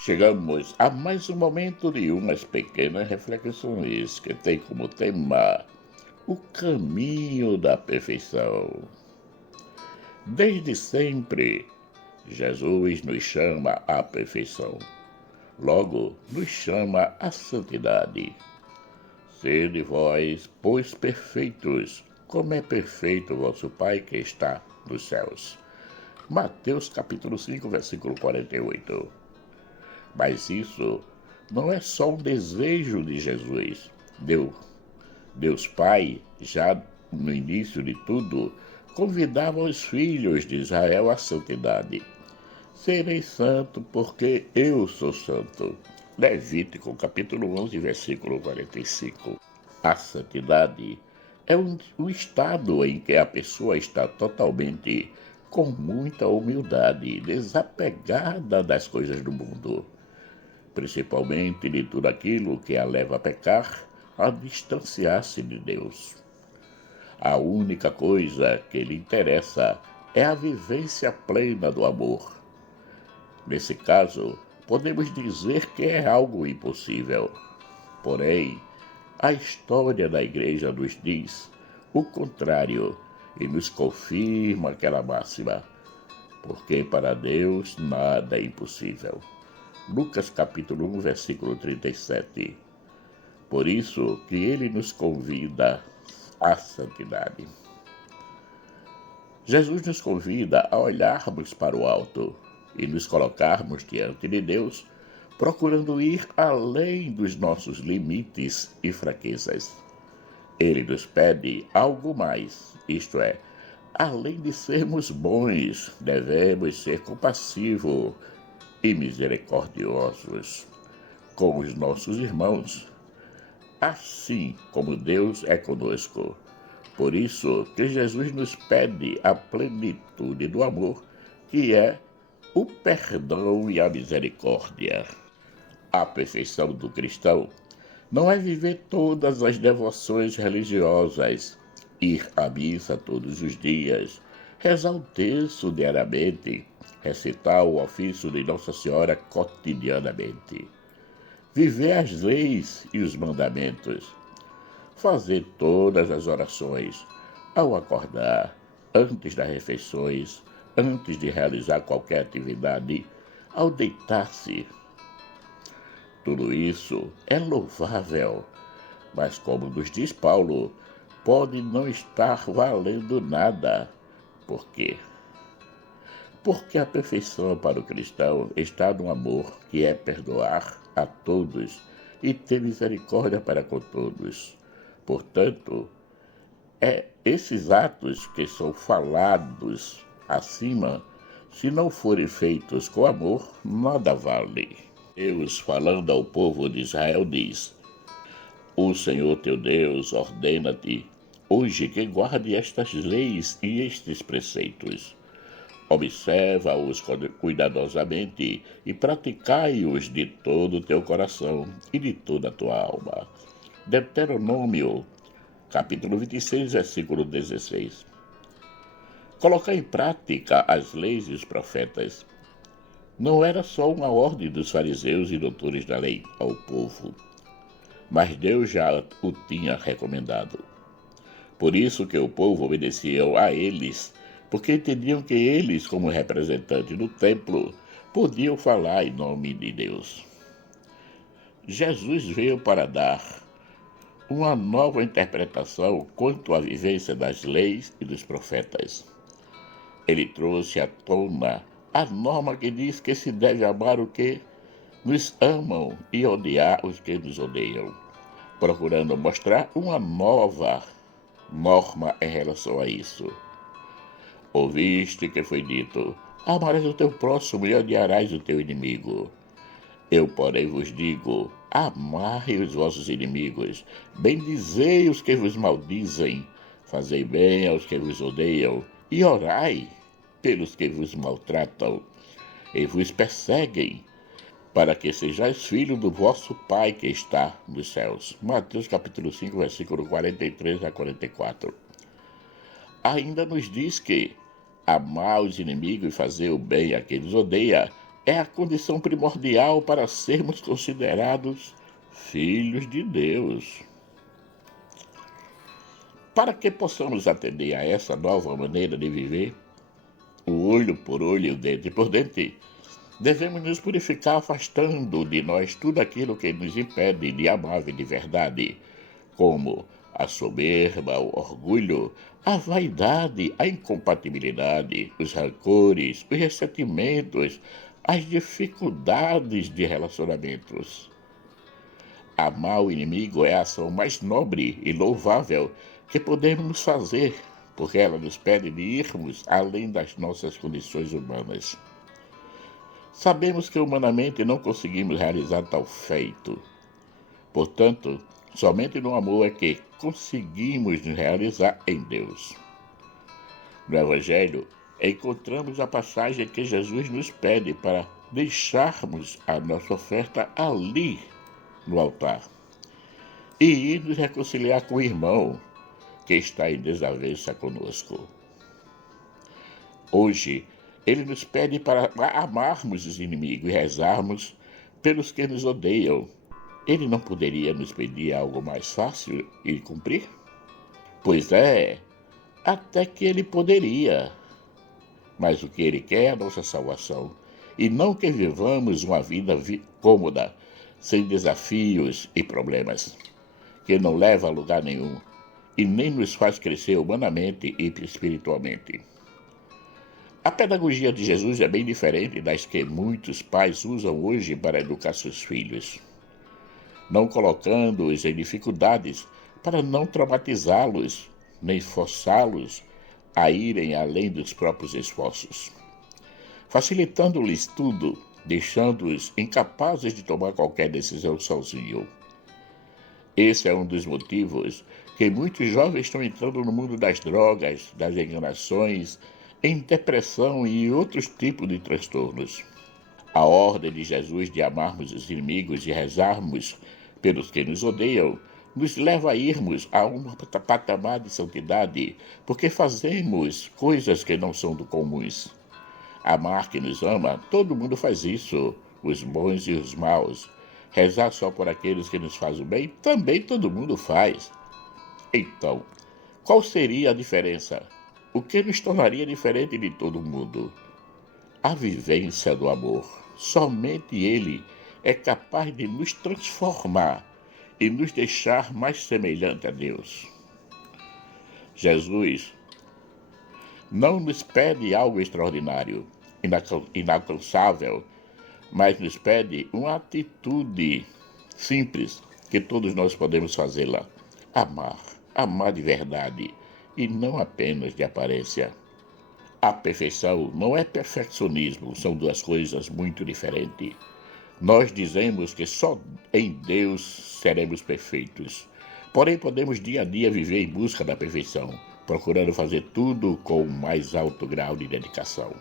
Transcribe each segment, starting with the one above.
Chegamos a mais um momento de umas pequenas reflexões que tem como tema o caminho da perfeição. Desde sempre, Jesus nos chama à perfeição. Logo, nos chama à santidade. Sede vós, pois, perfeitos, como é perfeito o vosso Pai que está nos céus. Mateus capítulo 5, versículo 48. Mas isso não é só um desejo de Jesus. Deus Pai, já no início de tudo, convidava os filhos de Israel à santidade. Serei santo porque eu sou santo. Levítico capítulo 11, versículo 45. A santidade é um estado em que a pessoa está totalmente, com muita humildade, desapegada das coisas do mundo, principalmente de tudo aquilo que a leva a pecar, a distanciar-se de Deus. A única coisa que lhe interessa é a vivência plena do amor. Nesse caso, podemos dizer que é algo impossível. Porém, a história da Igreja nos diz o contrário e nos confirma aquela máxima, porque para Deus nada é impossível. Lucas capítulo 1, versículo 37. Por isso que ele nos convida à santidade. Jesus nos convida a olharmos para o alto e nos colocarmos diante de Deus, procurando ir além dos nossos limites e fraquezas. Ele nos pede algo mais, isto é, além de sermos bons, devemos ser compassivos e misericordiosos com os nossos irmãos, assim como Deus é conosco. Por isso que Jesus nos pede a plenitude do amor, que é o perdão e a misericórdia. A perfeição do cristão não é viver todas as devoções religiosas, ir à missa todos os dias, rezar o terço diariamente, recitar o ofício de Nossa Senhora cotidianamente, viver as leis e os mandamentos, fazer todas as orações ao acordar, antes das refeições, antes de realizar qualquer atividade, ao deitar-se. Tudo isso é louvável, mas como nos diz Paulo, pode não estar valendo nada. Por quê? Porque a perfeição para o cristão está no amor, que é perdoar a todos e ter misericórdia para com todos. Portanto, esses atos que são falados acima, se não forem feitos com amor, nada vale. Deus, falando ao povo de Israel, diz: O Senhor teu Deus ordena-te hoje que guarde estas leis e estes preceitos. Observa-os cuidadosamente e praticai-os de todo o teu coração e de toda a tua alma. Deuteronômio, capítulo 26, versículo 16. Colocar em prática as leis e os profetas não era só uma ordem dos fariseus e doutores da lei ao povo, mas Deus já o tinha recomendado. Por isso que o povo obedecia a eles, porque entendiam que eles, como representantes do templo, podiam falar em nome de Deus. Jesus veio para dar uma nova interpretação quanto à vivência das leis e dos profetas. Ele trouxe à tona a norma que diz que se deve amar o que nos amam e odiar os que nos odeiam, procurando mostrar uma nova norma em relação a isso. Ouviste que foi dito: amarás o teu próximo e odiarás o teu inimigo. Eu, porém, vos digo: amai os vossos inimigos, bendizei os que vos maldizem, fazei bem aos que vos odeiam, e orai pelos que vos maltratam e vos perseguem, para que sejais filhos do vosso Pai que está nos céus. Mateus capítulo 5, versículo 43 a 44. Ainda nos diz que amar os inimigos e fazer o bem a quem nos odeia é a condição primordial para sermos considerados filhos de Deus. Para que possamos atender a essa nova maneira de viver, o olho por olho e o dente por dente, devemos nos purificar afastando de nós tudo aquilo que nos impede de amar de verdade, como a soberba, o orgulho, a vaidade, a incompatibilidade, os rancores, os ressentimentos, as dificuldades de relacionamentos. Amar o inimigo é a ação mais nobre e louvável que podemos fazer, porque ela nos pede de irmos além das nossas condições humanas. Sabemos que humanamente não conseguimos realizar tal feito. Portanto, somente no amor é que conseguimos nos realizar em Deus. No Evangelho, encontramos a passagem que Jesus nos pede para deixarmos a nossa oferta ali, no altar, e ir nos reconciliar com o irmão que está em desavença conosco. Hoje, ele nos pede para amarmos os inimigos e rezarmos pelos que nos odeiam. Ele não poderia nos pedir algo mais fácil e cumprir? Pois é, até que ele poderia. Mas o que ele quer é a nossa salvação, e não que vivamos uma vida cômoda, sem desafios e problemas, que não leva a lugar nenhum e nem nos faz crescer humanamente e espiritualmente. A pedagogia de Jesus é bem diferente das que muitos pais usam hoje para educar seus filhos, não colocando-os em dificuldades para não traumatizá-los, nem forçá-los a irem além dos próprios esforços, facilitando-lhes tudo, deixando-os incapazes de tomar qualquer decisão sozinho. Esse é um dos motivos que muitos jovens estão entrando no mundo das drogas, das enganações, em depressão e outros tipos de transtornos. A ordem de Jesus de amarmos os inimigos e rezarmos pelos que nos odeiam nos leva a irmos a um patamar de santidade, porque fazemos coisas que não são do comuns. Amar quem nos ama, todo mundo faz isso, os bons e os maus. Rezar só por aqueles que nos fazem bem, também todo mundo faz. Então, qual seria a diferença? O que nos tornaria diferente de todo mundo? A vivência do amor. Somente ele é capaz de nos transformar e nos deixar mais semelhante a Deus. Jesus não nos pede algo extraordinário, inalcançável, mas nos pede uma atitude simples que todos nós podemos fazê-la. Amar de verdade e não apenas de aparência. A perfeição não é perfeccionismo, são duas coisas muito diferentes. Nós dizemos que só em Deus seremos perfeitos. Porém, podemos dia a dia viver em busca da perfeição, procurando fazer tudo com o mais alto grau de dedicação.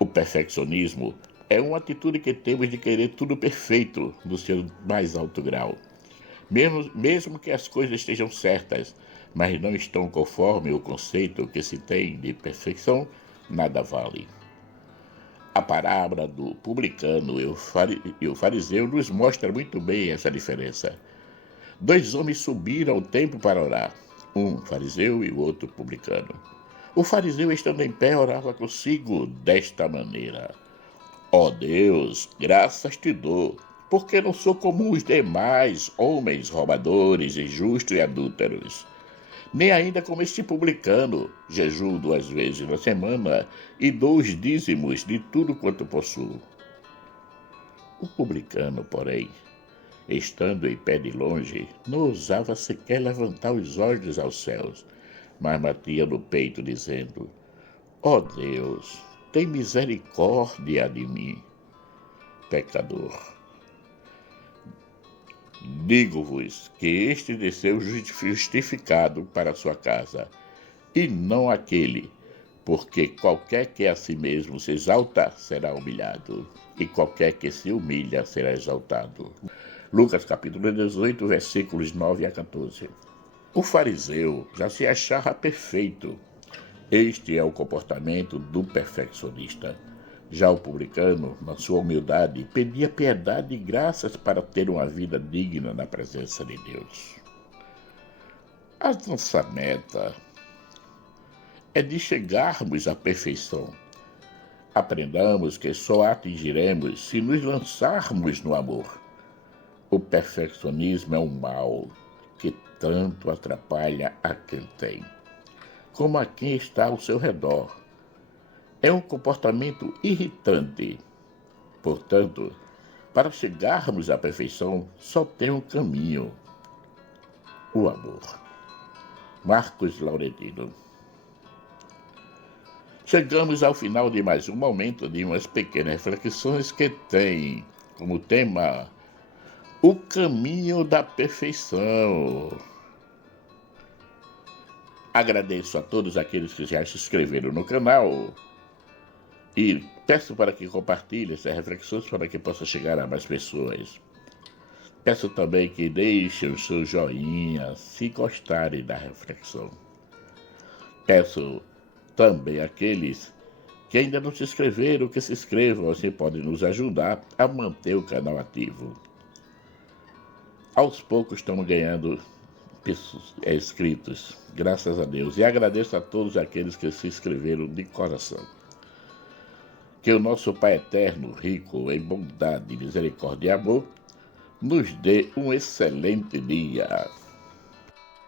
O perfeccionismo é uma atitude que temos de querer tudo perfeito no seu mais alto grau. Mesmo que as coisas estejam certas, mas não estão conforme o conceito que se tem de perfeição, nada vale. A parábola do publicano e o fariseu nos mostra muito bem essa diferença. Dois homens subiram ao templo para orar, um fariseu e o outro publicano. O fariseu, estando em pé, orava consigo desta maneira: Ó Deus, graças te dou, porque não sou como os demais homens roubadores, injustos e adúlteros. Nem ainda como este publicano, jejuo 2 vezes na semana e dou os dízimos de tudo quanto possuo. O publicano, porém, estando em pé de longe, não ousava sequer levantar os olhos aos céus, mas batia no peito, dizendo: Ó Deus, tem misericórdia de mim, pecador. Digo-vos que este desceu justificado para a sua casa, e não aquele, porque qualquer que a si mesmo se exalta será humilhado, e qualquer que se humilha será exaltado. Lucas capítulo 18, versículos 9 a 14. O fariseu já se achava perfeito. Este é o comportamento do perfeccionista. Já o publicano, na sua humildade, pedia piedade e graças para ter uma vida digna na presença de Deus. A nossa meta é de chegarmos à perfeição. Aprendamos que só a atingiremos se nos lançarmos no amor. O perfeccionismo é um mal que tanto atrapalha a quem tem, como a quem está ao seu redor. É um comportamento irritante. Portanto, para chegarmos à perfeição, só tem um caminho: o amor. Marcos Laurentino. Chegamos ao final de mais um momento de umas pequenas reflexões que tem como tema o caminho da perfeição. Agradeço a todos aqueles que já se inscreveram no canal e peço para que compartilhem essas reflexões para que possa chegar a mais pessoas. Peço também que deixem o seu joinha se gostarem da reflexão. Peço também àqueles que ainda não se inscreveram que se inscrevam, assim pode nos ajudar a manter o canal ativo. Aos poucos estamos ganhando inscritos, graças a Deus. E agradeço a todos aqueles que se inscreveram de coração. Que o nosso Pai Eterno, rico em bondade, misericórdia e amor, nos dê um excelente dia.